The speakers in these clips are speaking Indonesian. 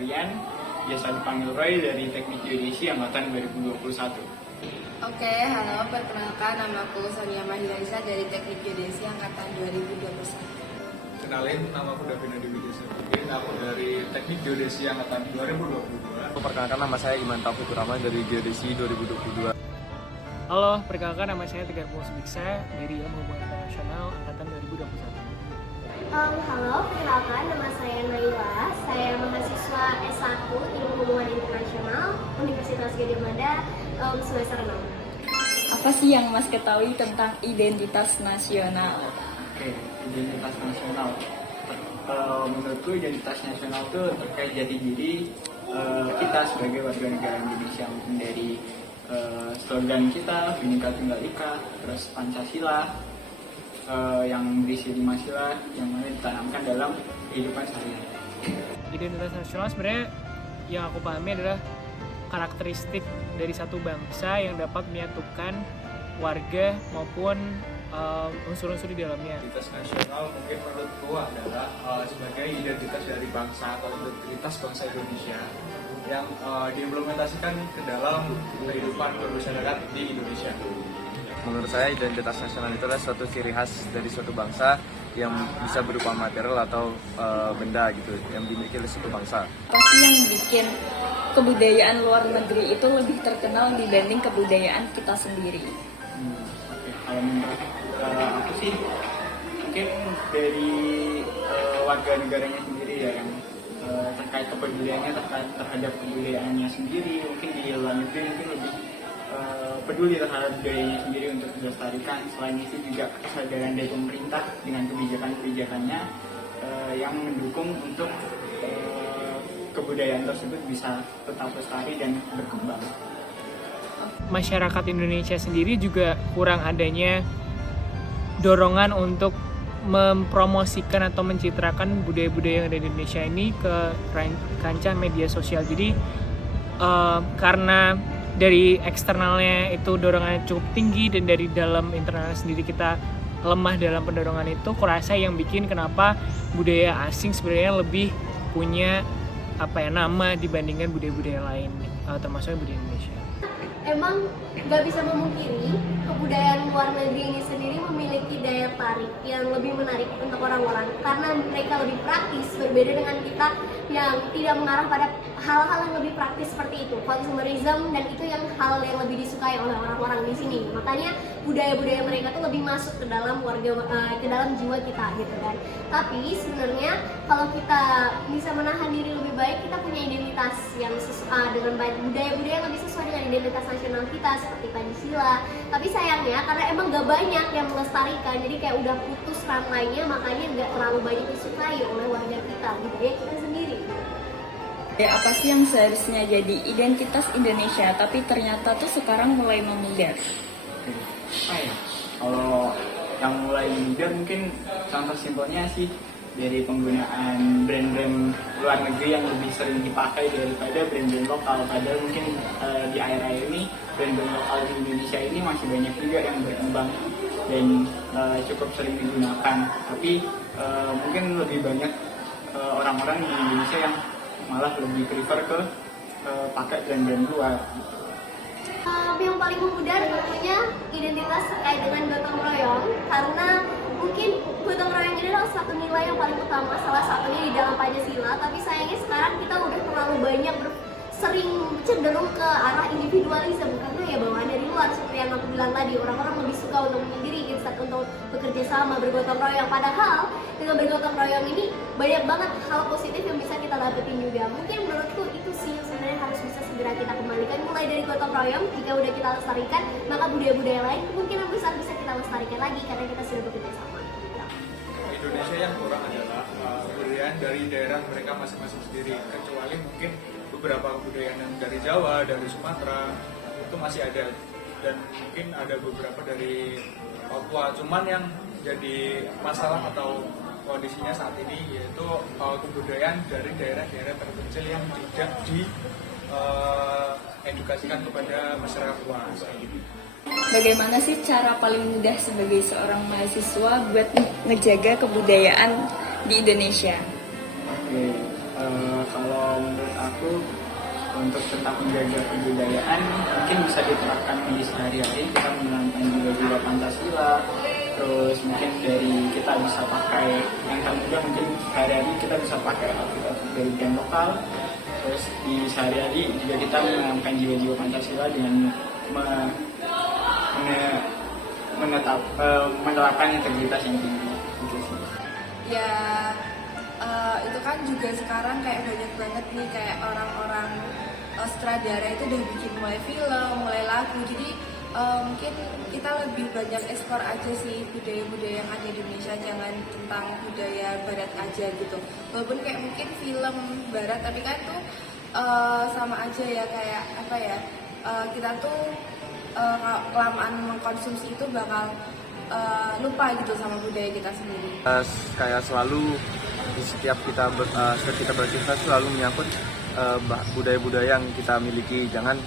Rian, biasa dipanggil Roy dari Teknik Geodesi angkatan 2021. Oke, halo, perkenalkan namaku Sonia Mahiraiza dari Teknik Geodesi angkatan 2021. Kenalin, nama aku Davina Dewi Desapudin, aku dari Teknik Geodesi angkatan 2022. Perkenalkan, nama saya Iman Taufik Rahman dari Geodesi 2022. Halo, perkenalkan nama saya Tegar Musbiksa dari Ilmu Hubungan Internasional angkatan 2021. Halo, perkenalkan nama saya Naila. Saya mahasiswa S1 Ilmu Hubungan Internasional Universitas Gadjah Mada semester 6. Apa sih yang Mas ketahui tentang identitas nasional? Oke, identitas nasional. Menurutku identitas nasional itu terkait jati diri kita sebagai warga negara Indonesia, mungkin dari slogan kita, Bhinneka Tunggal Ika, terus Pancasila, yang berisi 5 sila yang mana ditanamkan dalam kehidupan sehari-hari. Identitas nasional sebenarnya yang aku pahami adalah karakteristik dari satu bangsa yang dapat menyatukan warga maupun unsur-unsur di dalamnya. Identitas nasional mungkin menurutku adalah sebagai identitas dari bangsa atau identitas bangsa Indonesia yang diimplementasikan ke dalam kehidupan bermasyarakat di Indonesia. Menurut saya, identitas nasional itu adalah suatu ciri khas dari suatu bangsa yang bisa berupa material atau benda gitu yang dimiliki oleh suatu bangsa. Apa sih yang bikin kebudayaan luar negeri itu lebih terkenal dibanding kebudayaan kita sendiri? Oke, kalau menurut aku sih mungkin dari warga negaranya sendiri ya, yang terkait kepeduliannya terhadap kebudayaannya sendiri. Mungkin di luar negeri mungkin lebih peduli terhadap budayanya sendiri untuk dilestarikan. Selain itu juga kesadaran dari pemerintah dengan kebijakan-kebijakannya yang mendukung untuk kebudayaan tersebut bisa tetap lestari dan berkembang. Masyarakat Indonesia sendiri juga kurang adanya dorongan untuk mempromosikan atau mencitrakan budaya-budaya yang ada di Indonesia ini ke kancah media sosial. Jadi karena dari eksternalnya itu dorongannya cukup tinggi dan dari dalam internal sendiri kita lemah dalam pendorongan itu, kurasa yang bikin kenapa budaya asing sebenarnya lebih punya nama dibandingkan budaya-budaya lain, termasuk budaya Indonesia. Emang nggak bisa memungkiri kebudayaan luar negeri ini sendiri memiliki daya tarik yang lebih menarik untuk orang-orang karena mereka lebih praktis, berbeda dengan kita yang tidak mengarah pada hal-hal yang lebih praktis seperti itu, consumerism, dan itu yang hal yang lebih disukai oleh orang-orang di sini. Makanya budaya-budaya mereka tuh lebih masuk ke dalam ke dalam jiwa kita gitu kan. Tapi sebenarnya kalau kita bisa menahan diri lebih baik, kita punya identitas yang dengan baik, budaya-budaya yang lebih sesuai dengan identitas nasional kita seperti Pancasila. Tapi sayangnya karena emang gak banyak yang melestarikan, jadi kayak udah putus rantainya, makanya gak terlalu banyak disukai oleh warga kita, budaya kita sendiri. Ya, apa sih yang seharusnya jadi identitas Indonesia tapi ternyata tuh sekarang mulai memudar? Kalau yang mulai memudar mungkin contoh simpelnya sih dari penggunaan brand-brand luar negeri yang lebih sering dipakai daripada brand-brand lokal. Padahal mungkin di akhir-akhir ini brand-brand lokal di Indonesia ini masih banyak juga yang berkembang dan cukup sering digunakan. Tapi mungkin lebih banyak orang-orang di Indonesia yang malah lebih prefer ke pakai brand-brand luar. Yang paling memudar tentunya identitas terkait dengan gotong royong, karena mungkin gotong royong ini adalah satu nilai yang paling utama, salah satunya di dalam Pancasila. Tapi sayangnya sekarang kita udah terlalu banyak sering cenderung ke arah individualisme karena ya bawaan dari luar, seperti yang aku bilang tadi, orang-orang lebih suka untuk menyendiri instead untuk bekerja sama, bergotong royong. Padahal dengan bergotong royong ini banyak banget hal positif yang bisa kita dapetin juga. Mungkin menurutku itu sih yang sebenarnya harus bisa segera kita kembalikan, mulai dari gotong royong. Jika udah kita lestarikan, maka budaya-budaya lain kemungkinan besar bisa kita lestarikan lagi karena kita sudah bekerja sama. Indonesia yang kurang adalah kebudayaan dari daerah mereka masing-masing sendiri, kecuali mungkin beberapa kebudayaan yang dari Jawa, dari Sumatera itu masih ada, dan mungkin ada beberapa dari Papua. Cuman yang jadi masalah atau kondisinya saat ini yaitu kebudayaan dari daerah-daerah terpencil yang tidak diedukasikan kepada masyarakat luas. Bagaimana sih cara paling mudah sebagai seorang mahasiswa buat ngejaga kebudayaan di Indonesia? Oke, kalau menurut menurutku untuk tetap menjaga kebudayaan mungkin bisa diterapkan di sehari-hari, kita menanamkan jiwa-jiwa Pancasila. Terus mungkin dari kita bisa pakai yang termudah, mungkin sehari-hari kita bisa pakai outfit dari brand lokal. Terus di sehari-hari juga kita menanamkan jiwa-jiwa Pancasila dengan menerapkan integritas yang tinggi. Gitu sih. Ya itu kan juga sekarang kayak banyak banget nih kayak orang-orang sutradara itu udah bikin mulai film, mulai lagu, jadi mungkin kita lebih banyak ekspor aja sih budaya-budaya yang ada di Indonesia, jangan tentang budaya barat aja gitu. Walaupun kayak mungkin film barat tapi kan tuh sama aja ya, kayak apa ya, kita tuh kelamaan mengkonsumsi itu bakal lupa gitu sama budaya kita sendiri. Kayak selalu di setiap kita beraktivitas selalu menyangkut budaya-budaya yang kita miliki, jangan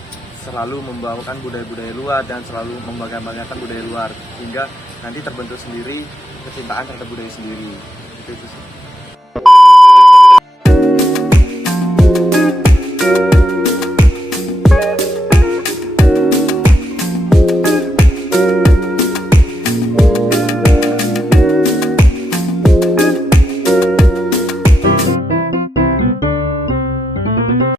selalu membawakan budaya-budaya luar dan selalu membanggakan budaya luar, hingga nanti terbentuk sendiri kecintaan terhadap budaya sendiri. Itu sih.